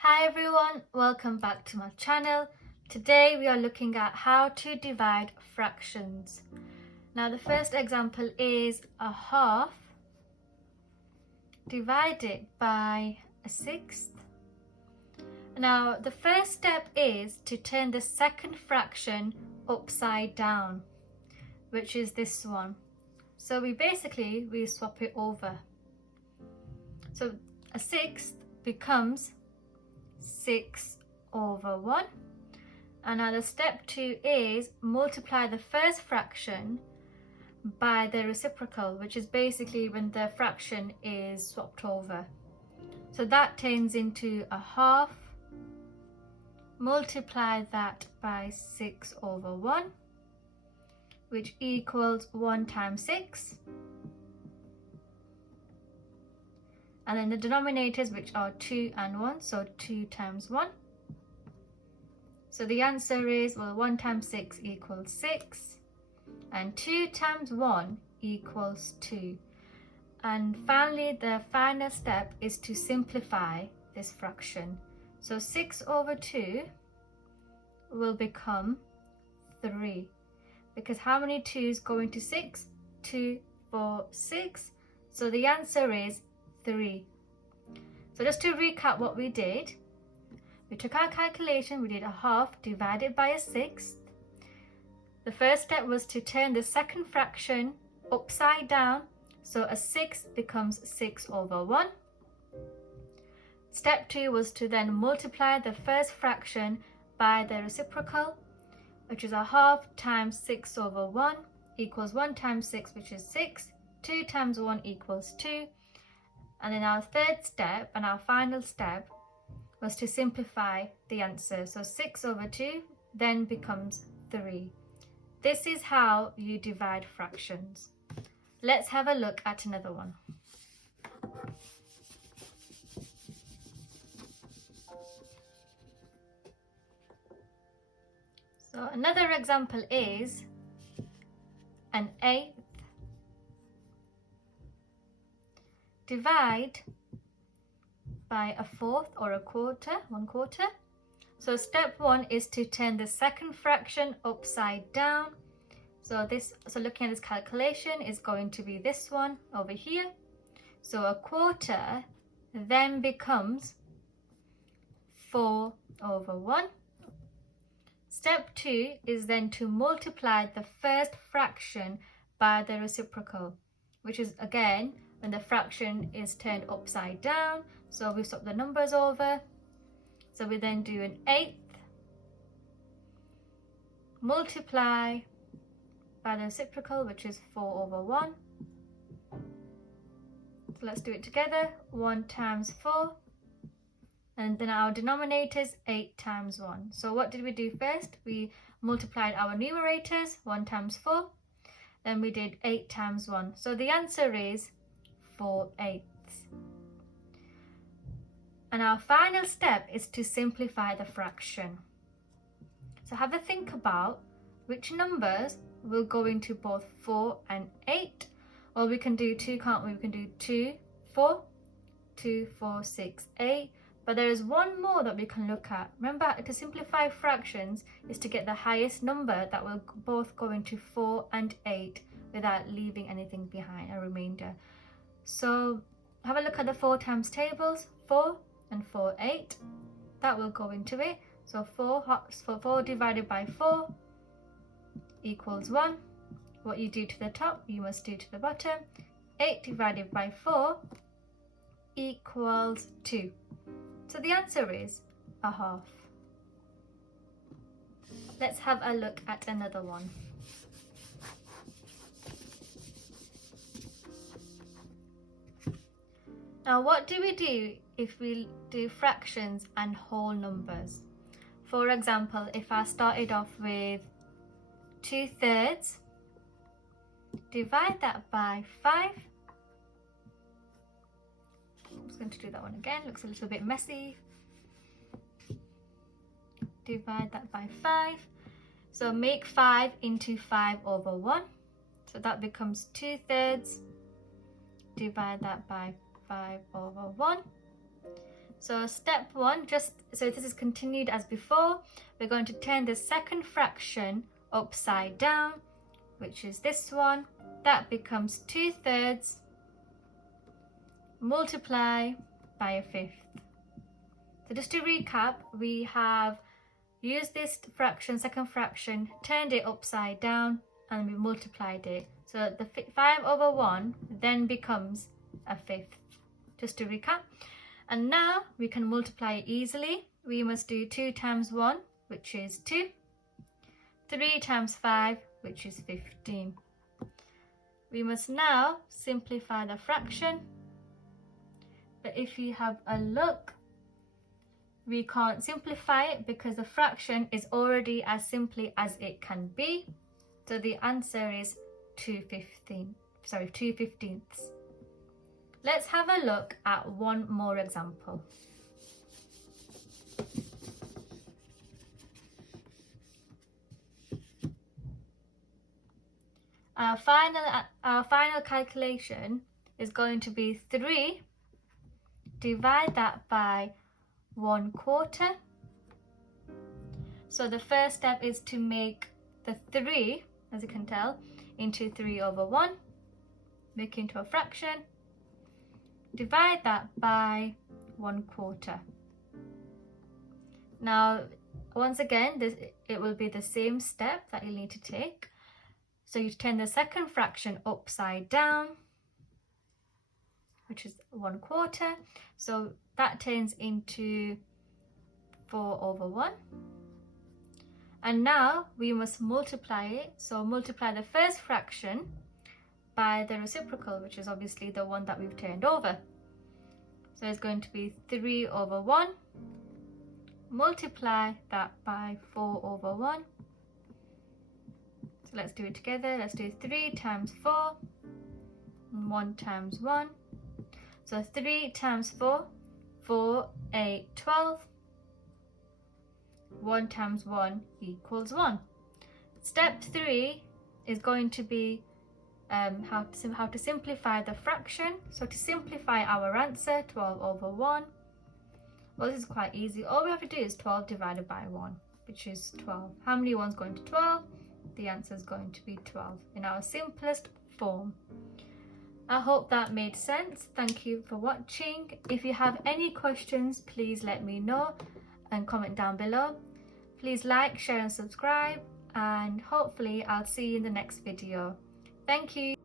Hi everyone, welcome back to my channel. Today we are looking at how to divide fractions. Now the first example is a half divided by a sixth. Now the first step is to turn the second fraction upside down, which is this one. So we swap it over. So a sixth becomes 6 over 1. And now the step 2 is multiply the first fraction by the reciprocal, which is basically when the fraction is swapped over. So that turns into a half. Multiply that by 6 over 1, which equals 1 times 6. And then the denominators, which are 2 and 1, so 2 times 1. So the answer is, 1 times 6 equals 6. And 2 times 1 equals 2. And finally, the final step is to simplify this fraction. So 6 over 2 will become 3. Because how many 2's go into 6? 2, 4, 6. So the answer is 3. So just to recap what we did, we took our calculation, we did a half divided by a sixth. The first step was to turn the second fraction upside down, so a sixth becomes 6 over 1. Step 2 was to then multiply the first fraction by the reciprocal, which is a half times 6 over 1 equals 1 times 6, which is 6. 2 times 1 equals 2. And then our third step and our final step was to simplify the answer. So 6 over 2 then becomes 3. This is how you divide fractions. Let's have a look at another one. So another example is an eighth divide by a fourth or a quarter, 1/4. So step 1 is to turn the second fraction upside down. So looking at this calculation is going to be this one over here. So a quarter then becomes 4 over 1. Step 2 is then to multiply the first fraction by the reciprocal, which is again when the fraction is turned upside down. So we swap the numbers over. So we then do an eighth multiply by the reciprocal, which is 4 over 1. So let's do it together. 1 times 4. And then our denominator is 8 times 1. So what did we do first? We multiplied our numerators, 1 times 4. Then we did 8 times 1. So the answer is 4/8. And our final step is to simplify the fraction. So have a think about which numbers will go into both 4 and 8. Well, we can do 2, can't we? We can do 2, 4, 2, 4, 6, 8. But there is one more that we can look at. Remember, to simplify fractions is to get the highest number that will both go into 4 and 8 without leaving anything behind, a remainder. So have a look at the 4 times tables, 4 and 4, 8. That will go into it. So 4 divided by 4 equals 1. What you do to the top, you must do to the bottom. 8 divided by 4 equals 2. So the answer is a half. Let's have a look at another one. Now what do we do if we do fractions and whole numbers? For example, if I started off with 2/3, divide that by 5. I'm just going to do that one again, looks a little bit messy. Divide that by 5. So make 5 into 5 over 1. So that becomes 2/3. Divide that by 5 over 1. So step 1, just so this is continued as before, we're going to turn the second fraction upside down, which is this one. That becomes 2/3 multiply by a fifth. So just to recap, we have used this fraction, second fraction, turned it upside down, and we multiplied it. So the 5/1 then becomes a fifth, just to recap. And now we can multiply it easily. We must do 2 times 1, which is 2. 3 times 5, which is 15. We must now simplify the fraction. But if you have a look, we can't simplify it because the fraction is already as simply as it can be. So the answer is 2/15ths. Let's have a look at one more example. Our final calculation is going to be 3. Divide that by 1/4. So the first step is to make the 3, as you can tell, into 3/1. Make it into a fraction. Divide that by 1/4. Now, once again, it will be the same step that you need to take. So you turn the second fraction upside down, which is 1/4. So that turns into 4/1. And now we must multiply it. So multiply the first fraction by the reciprocal, which is obviously the one that we've turned over. So it's going to be 3/1. Multiply that by 4/1. So let's do it together. Let's do 3 times 4 and 1 times 1. So 3 times 4, 4, 8, 12. 1 times 1 equals 1. Step 3 is going to be how to simplify the fraction. So to simplify our answer, 12/1. Well, this is quite easy. All we have to do is 12 divided by 1, which is 12. How many 1's going to 12? The answer is going to be 12 in our simplest form. I hope that made sense. Thank you for watching. If you have any questions, please let me know and comment down below. Please like, share and subscribe, and hopefully I'll see you in the next video. Thank you.